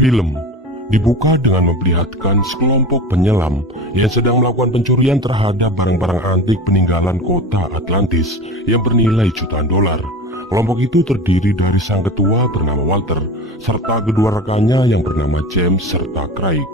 Film dibuka dengan memperlihatkan sekelompok penyelam yang sedang melakukan pencurian terhadap barang-barang antik peninggalan kota Atlantis yang bernilai jutaan dolar. Kelompok itu terdiri dari sang ketua bernama Walter, serta kedua rekannya yang bernama James serta Craig.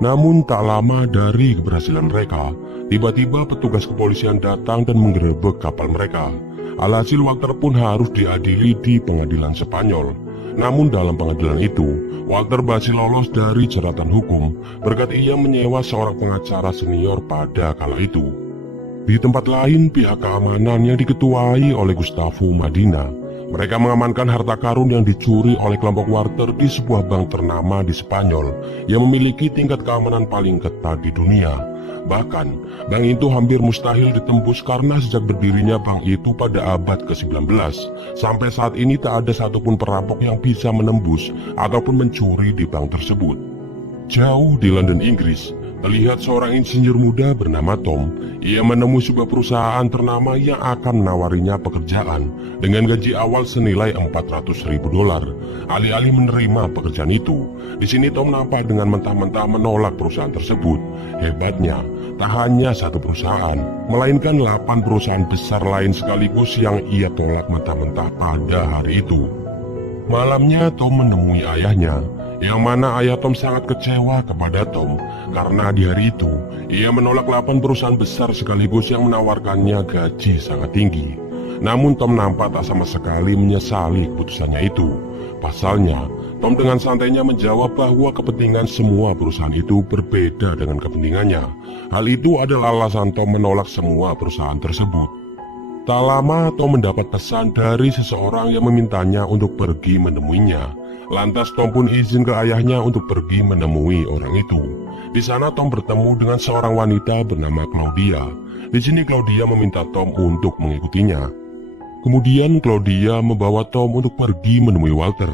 Namun tak lama dari keberhasilan mereka, tiba-tiba petugas kepolisian datang dan menggerebek kapal mereka. Alhasil Walter pun harus diadili di pengadilan Spanyol. Namun dalam pengadilan itu, Walter berhasil lolos dari jeratan hukum berkat ia menyewa seorang pengacara senior pada kala itu. Di tempat lain, pihak keamanan yang diketuai oleh Gustavo Madina, mereka mengamankan harta karun yang dicuri oleh kelompok Walter di sebuah bank ternama di Spanyol yang memiliki tingkat keamanan paling ketat di dunia. Bahkan, bank itu hampir mustahil ditembus karena sejak berdirinya bank itu pada abad ke-19, sampai saat ini tak ada satupun perampok yang bisa menembus ataupun mencuri di bank tersebut. Jauh di London, Inggris, terlihat seorang insinyur muda bernama Tom. Ia menemui sebuah perusahaan ternama yang akan menawarinya pekerjaan dengan gaji awal senilai $400.000. Alih-alih menerima pekerjaan itu, di sini Tom nampak dengan mentah-mentah menolak perusahaan tersebut. Hebatnya, tak hanya satu perusahaan, melainkan 8 perusahaan besar lain sekaligus yang ia tolak mentah-mentah pada hari itu. Malamnya Tom menemui ayahnya, yang mana ayah Tom sangat kecewa kepada Tom karena di hari itu ia menolak 8 perusahaan besar sekaligus yang menawarkannya gaji sangat tinggi. Namun Tom nampak tak sama sekali menyesali keputusannya itu. Pasalnya, Tom dengan santainya menjawab bahwa kepentingan semua perusahaan itu berbeda dengan kepentingannya. Hal itu adalah alasan Tom menolak semua perusahaan tersebut. Tak lama Tom mendapat pesan dari seseorang yang memintanya untuk pergi menemuinya. Lantas Tom pun izin ke ayahnya untuk pergi menemui orang itu. Di sana Tom bertemu dengan seorang wanita bernama Claudia. Di sini Claudia meminta Tom untuk mengikutinya. Kemudian Claudia membawa Tom untuk pergi menemui Walter.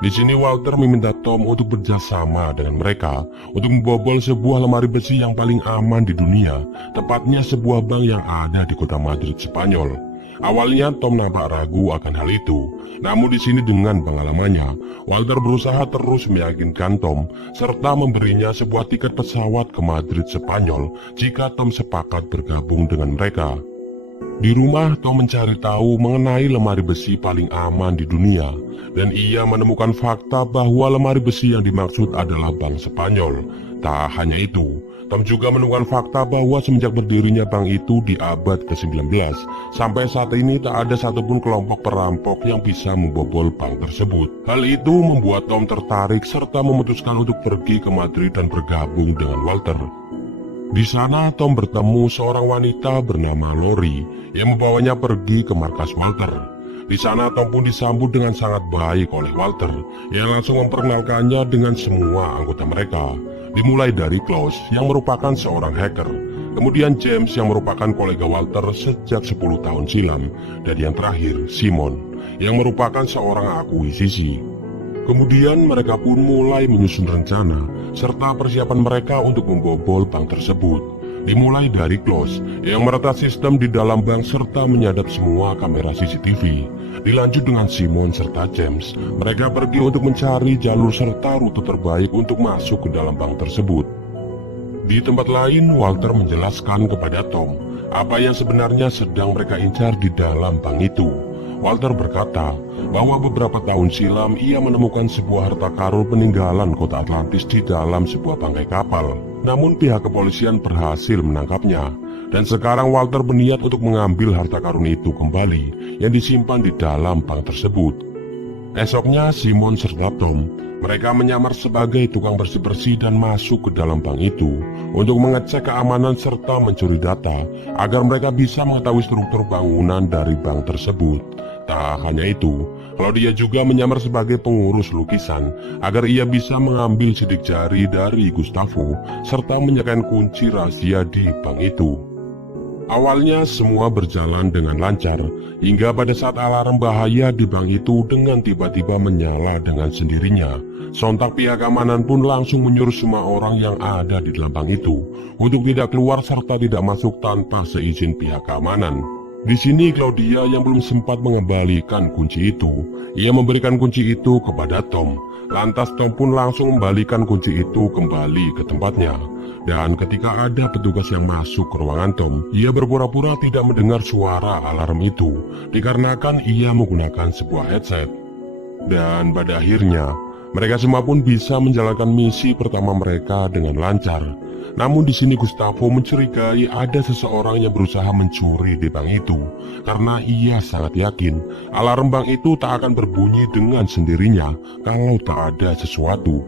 Di sini Walter meminta Tom untuk bekerjasama dengan mereka untuk membobol sebuah lemari besi yang paling aman di dunia, tepatnya sebuah bank yang ada di kota Madrid, Spanyol. Awalnya Tom nampak ragu akan hal itu, namun di sini dengan pengalamannya, Walter berusaha terus meyakinkan Tom serta memberinya sebuah tiket pesawat ke Madrid, Spanyol jika Tom sepakat bergabung dengan mereka. Di rumah, Tom mencari tahu mengenai lemari besi paling aman di dunia, dan ia menemukan fakta bahwa lemari besi yang dimaksud adalah bank Spanyol. Tak hanya itu, Tom juga menemukan fakta bahwa semenjak berdirinya bank itu di abad ke-19, sampai saat ini tak ada satupun kelompok perampok yang bisa membobol bank tersebut. Hal itu membuat Tom tertarik serta memutuskan untuk pergi ke Madrid dan bergabung dengan Walter. Di sana Tom bertemu seorang wanita bernama Lori yang membawanya pergi ke markas Walter. Di sana Tom pun disambut dengan sangat baik oleh Walter yang langsung memperkenalkannya dengan semua anggota mereka. Dimulai dari Klaus yang merupakan seorang hacker, kemudian James yang merupakan kolega Walter sejak 10 tahun silam, dan yang terakhir Simon yang merupakan seorang akuisisi. Kemudian mereka pun mulai menyusun rencana serta persiapan mereka untuk membobol bank tersebut. Dimulai dari Klaus yang meretas sistem di dalam bank serta menyadap semua kamera CCTV. Dilanjut dengan Simon serta James, mereka pergi untuk mencari jalur serta rute terbaik untuk masuk ke dalam bank tersebut. Di tempat lain, Walter menjelaskan kepada Tom apa yang sebenarnya sedang mereka incar di dalam bank itu. Walter berkata bahwa beberapa tahun silam ia menemukan sebuah harta karun peninggalan kota Atlantis di dalam sebuah bangkai kapal. Namun pihak kepolisian berhasil menangkapnya, dan sekarang Walter berniat untuk mengambil harta karun itu kembali yang disimpan di dalam bank tersebut. Esoknya Simon serta Tom, mereka menyamar sebagai tukang bersih-bersih dan masuk ke dalam bank itu untuk mengecek keamanan serta mencuri data agar mereka bisa mengetahui struktur bangunan dari bank tersebut. Tak hanya itu, Claudia juga menyamar sebagai pengurus lukisan agar ia bisa mengambil sidik jari dari Gustavo serta menyalakan kunci rahasia di bank itu. Awalnya semua berjalan dengan lancar, hingga pada saat alarm bahaya di bank itu dengan tiba-tiba menyala dengan sendirinya. Sontak pihak keamanan pun langsung menyuruh semua orang yang ada di dalam bank itu untuk tidak keluar serta tidak masuk tanpa seizin pihak keamanan. Di sini Claudia yang belum sempat mengembalikan kunci itu. Ia memberikan kunci itu kepada Tom. Lantas Tom pun langsung membalikan kunci itu kembali ke tempatnya. Dan ketika ada petugas yang masuk ke ruangan Tom, ia berpura-pura tidak mendengar suara alarm itu, dikarenakan ia menggunakan sebuah headset. Dan pada akhirnya, mereka semua pun bisa menjalankan misi pertama mereka dengan lancar. Namun di sini Gustavo mencurigai ada seseorang yang berusaha mencuri di bank itu, karena ia sangat yakin alarm bank itu tak akan berbunyi dengan sendirinya kalau tak ada sesuatu.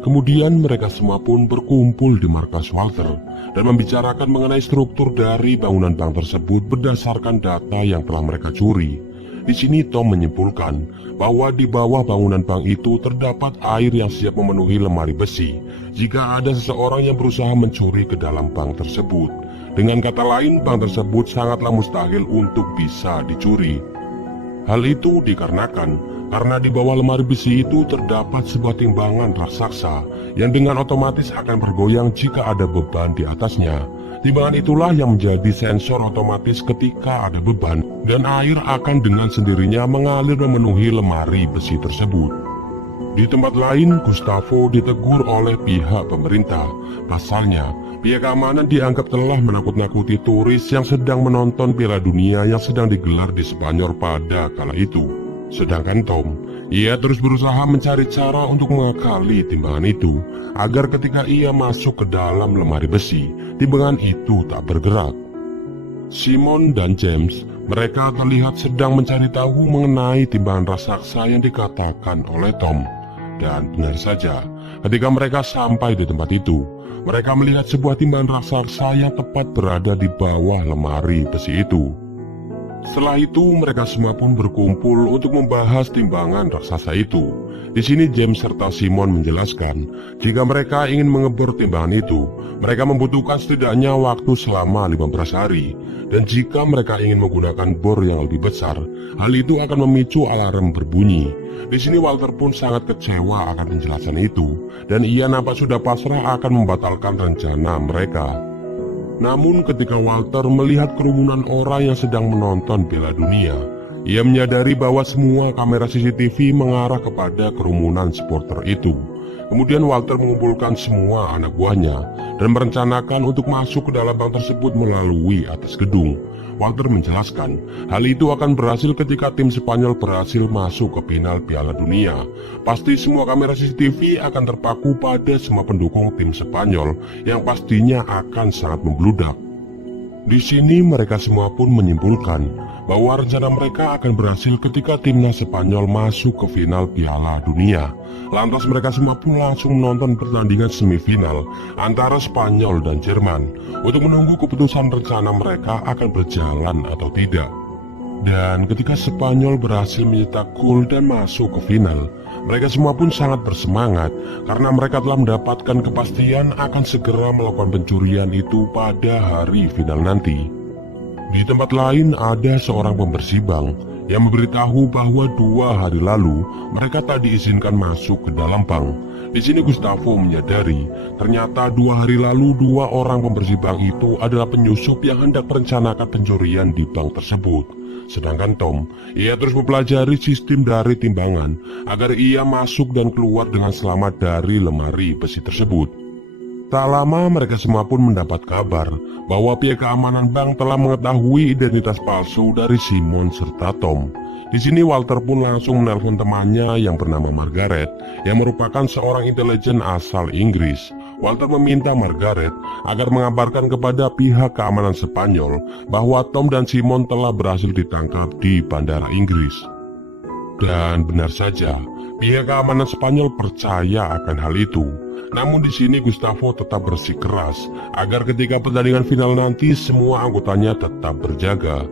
Kemudian mereka semua pun berkumpul di markas Walter dan membicarakan mengenai struktur dari bangunan bank tersebut berdasarkan data yang telah mereka curi. Di sini Tom menyimpulkan bahwa di bawah bangunan bank itu terdapat air yang siap memenuhi lemari besi jika ada seseorang yang berusaha mencuri ke dalam bank tersebut. Dengan kata lain, bank tersebut sangatlah mustahil untuk bisa dicuri. Hal itu dikarenakan karena di bawah lemari besi itu terdapat sebuah timbangan raksasa yang dengan otomatis akan bergoyang jika ada beban di atasnya. Timbangan itulah yang menjadi sensor otomatis ketika ada beban, dan air akan dengan sendirinya mengalir memenuhi lemari besi tersebut. Di tempat lain, Gustavo ditegur oleh pihak pemerintah. Pasalnya, pihak keamanan dianggap telah menakut-nakuti turis yang sedang menonton Piala Dunia yang sedang digelar di Spanyol pada kala itu. Sedangkan Tom, ia terus berusaha mencari cara untuk mengakali timbangan itu, agar ketika ia masuk ke dalam lemari besi, timbangan itu tak bergerak. Simon dan James, mereka terlihat sedang mencari tahu mengenai timbangan raksasa yang dikatakan oleh Tom. Dan benar saja, ketika mereka sampai di tempat itu, mereka melihat sebuah timbangan raksasa yang tepat berada di bawah lemari besi itu. Setelah itu, mereka semua pun berkumpul untuk membahas timbangan raksasa itu. Di sini James serta Simon menjelaskan, jika mereka ingin mengebor timbangan itu, mereka membutuhkan setidaknya waktu selama 15 hari. Dan jika mereka ingin menggunakan bor yang lebih besar, hal itu akan memicu alarm berbunyi. Di sini Walter pun sangat kecewa akan penjelasan itu, dan ia nampak sudah pasrah akan membatalkan rencana mereka. Namun ketika Walter melihat kerumunan orang yang sedang menonton Piala Dunia, ia menyadari bahwa semua kamera CCTV mengarah kepada kerumunan supporter itu. Kemudian Walter mengumpulkan semua anak buahnya dan merencanakan untuk masuk ke dalam bank tersebut melalui atas gedung. Walter menjelaskan, hal itu akan berhasil ketika tim Spanyol berhasil masuk ke final Piala Dunia. Pasti semua kamera CCTV akan terpaku pada semua pendukung tim Spanyol yang pastinya akan sangat membludak. Di sini mereka semua pun menyimpulkan bahwa rencana mereka akan berhasil ketika timnas Spanyol masuk ke final Piala Dunia. Lantas mereka semua pun langsung menonton pertandingan semifinal antara Spanyol dan Jerman untuk menunggu keputusan rencana mereka akan berjalan atau tidak. Dan ketika Spanyol berhasil mencetak gol dan masuk ke final, mereka semua pun sangat bersemangat karena mereka telah mendapatkan kepastian akan segera melakukan pencurian itu pada hari final nanti. Di tempat lain ada seorang pembersih bank yang memberitahu bahwa 2 hari lalu mereka tak diizinkan masuk ke dalam bank. Di sini Gustavo menyadari ternyata 2 hari lalu 2 orang pembersih bank itu adalah penyusup yang hendak merencanakan pencurian di bank tersebut. Sedangkan Tom, ia terus mempelajari sistem dari timbangan agar ia masuk dan keluar dengan selamat dari lemari besi tersebut. Tak lama mereka semua pun mendapat kabar bahwa pihak keamanan bank telah mengetahui identitas palsu dari Simon serta Tom. Di sini Walter pun langsung menelpon temannya yang bernama Margaret, yang merupakan seorang intelijen asal Inggris. Walter meminta Margaret agar mengabarkan kepada pihak keamanan Spanyol bahwa Tom dan Simon telah berhasil ditangkap di bandara Inggris. Dan benar saja, pihak keamanan Spanyol percaya akan hal itu. Namun di sini Gustavo tetap bersikeras agar ketika pertandingan final nanti semua anggotanya tetap berjaga.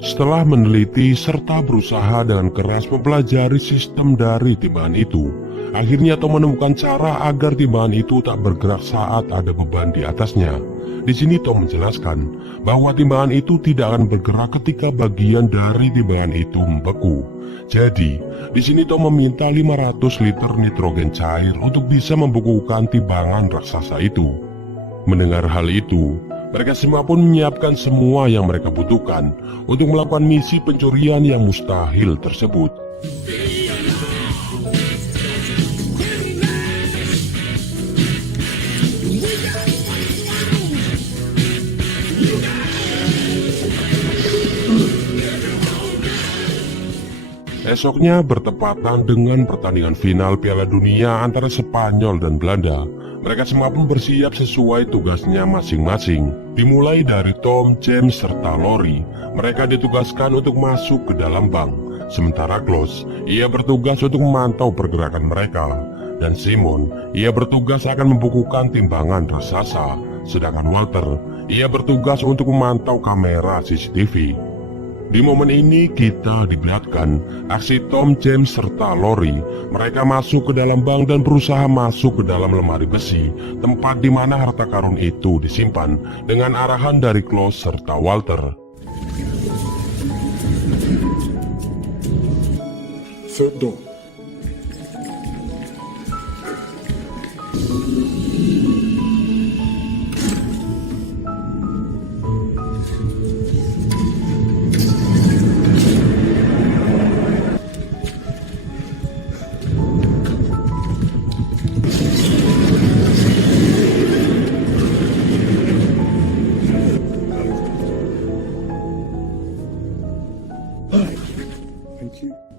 Setelah meneliti serta berusaha dengan keras mempelajari sistem dari timbangan itu, akhirnya Tom menemukan cara agar timbangan itu tak bergerak saat ada beban di atasnya. Di sini Tom menjelaskan bahwa timbangan itu tidak akan bergerak ketika bagian dari timbangan itu membeku. Jadi, di sini Tom meminta 500 liter nitrogen cair untuk bisa membekukan timbangan raksasa itu. Mendengar hal itu, Mereka semua pun menyiapkan semua yang mereka butuhkan untuk melakukan misi pencurian yang mustahil tersebut. Esoknya bertepatan dengan pertandingan final Piala Dunia antara Spanyol dan Belanda. Mereka semua pun bersiap sesuai tugasnya masing-masing. Dimulai dari Tom, James, serta Lori. Mereka ditugaskan untuk masuk ke dalam bank. Sementara Klaus, ia bertugas untuk memantau pergerakan mereka. Dan Simon, ia bertugas akan membukukan timbangan raksasa. Sedangkan Walter, ia bertugas untuk memantau kamera CCTV. Di momen ini kita diperlihatkan aksi Tom, James, serta Lori. Mereka masuk ke dalam bank dan berusaha masuk ke dalam lemari besi, tempat di mana harta karun itu disimpan, dengan arahan dari Klaus serta Walter. Third door.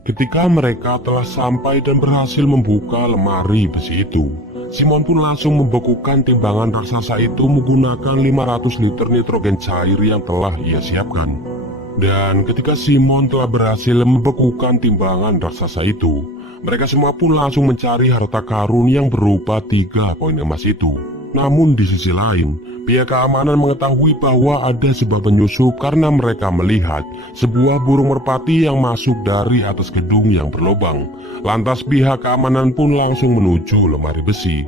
Ketika mereka telah sampai dan berhasil membuka lemari besi itu, Simon pun langsung membekukan timbangan raksasa itu menggunakan 500 liter nitrogen cair yang telah ia siapkan. Dan ketika Simon telah berhasil membekukan timbangan raksasa itu, mereka semua pun langsung mencari harta karun yang berupa 3 koin emas itu. Namun di sisi lain, pihak keamanan mengetahui bahwa ada sebuah penyusup karena mereka melihat sebuah burung merpati yang masuk dari atas gedung yang berlubang. Lantas pihak keamanan pun langsung menuju lemari besi.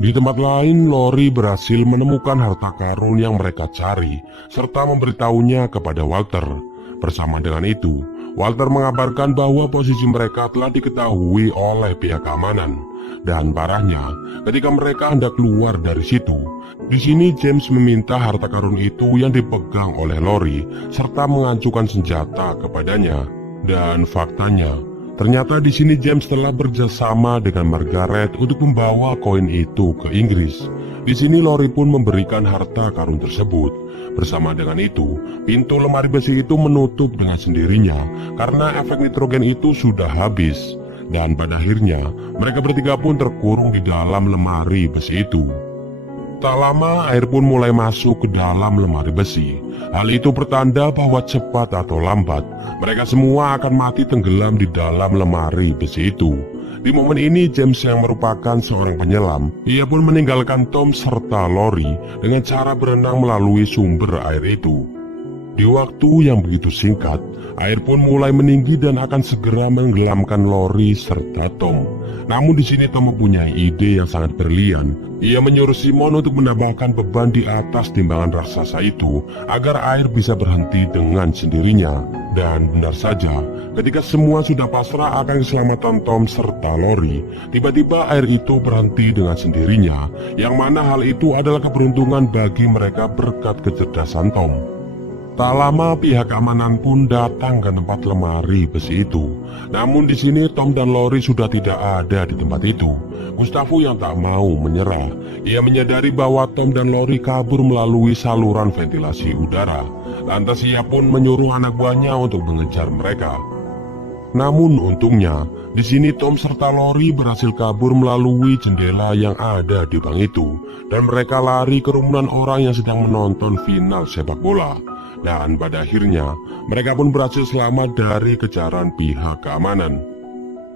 Di tempat lain, Lori berhasil menemukan harta karun yang mereka cari, serta memberitahunya kepada Walter. Bersama dengan itu, Walter mengabarkan bahwa posisi mereka telah diketahui oleh pihak keamanan. Dan parahnya, ketika mereka hendak keluar dari situ, di sini James meminta harta karun itu yang dipegang oleh Lori, serta mengacukan senjata kepadanya. Dan faktanya, ternyata di sini James telah bekerjasama dengan Margaret untuk membawa koin itu ke Inggris. Di sini Lori pun memberikan harta karun tersebut. Bersama dengan itu, pintu lemari besi itu menutup dengan sendirinya karena efek nitrogen itu sudah habis. Dan pada akhirnya, mereka bertiga pun terkurung di dalam lemari besi itu. Tak lama, air pun mulai masuk ke dalam lemari besi. Hal itu pertanda bahwa cepat atau lambat, mereka semua akan mati tenggelam di dalam lemari besi itu. Di momen ini, James yang merupakan seorang penyelam, ia pun meninggalkan Tom serta Lori dengan cara berenang melalui sumber air itu. Di waktu yang begitu singkat, air pun mulai meninggi dan akan segera menenggelamkan Lori serta Tom. Namun di sini Tom mempunyai ide yang sangat brilian. Ia menyuruh Simon untuk menambahkan beban di atas timbangan raksasa itu agar air bisa berhenti dengan sendirinya. Dan benar saja, ketika semua sudah pasrah akan keselamatan Tom serta Lori, tiba-tiba air itu berhenti dengan sendirinya, yang mana hal itu adalah keberuntungan bagi mereka berkat kecerdasan Tom. Tak lama pihak keamanan pun datang ke tempat lemari besi itu. Namun di sini Tom dan Lori sudah tidak ada di tempat itu. Gustavo yang tak mau menyerah. Ia menyadari bahwa Tom dan Lori kabur melalui saluran ventilasi udara. Lantas ia pun menyuruh anak buahnya untuk mengejar mereka. Namun untungnya, di sini Tom serta Lori berhasil kabur melalui jendela yang ada di bank itu. Dan mereka lari ke kerumunan orang yang sedang menonton final sepak bola. Dan pada akhirnya, mereka pun berhasil selamat dari kejaran pihak keamanan.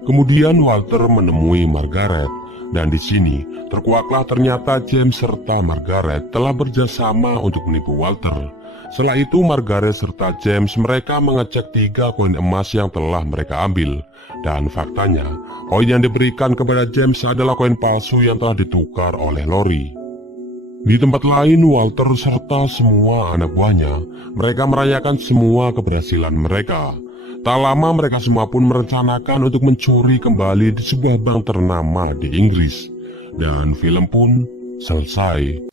Kemudian Walter menemui Margaret, dan di sini terkuaklah ternyata James serta Margaret telah bekerjasama untuk menipu Walter. Setelah itu Margaret serta James mereka mengecek 3 koin emas yang telah mereka ambil. Dan faktanya, koin yang diberikan kepada James adalah koin palsu yang telah ditukar oleh Lori. Di tempat lain, Walter serta semua anak buahnya, mereka merayakan semua keberhasilan mereka. Tak lama mereka semua pun merencanakan untuk mencuri kembali di sebuah bank ternama di Inggris. Dan film pun selesai.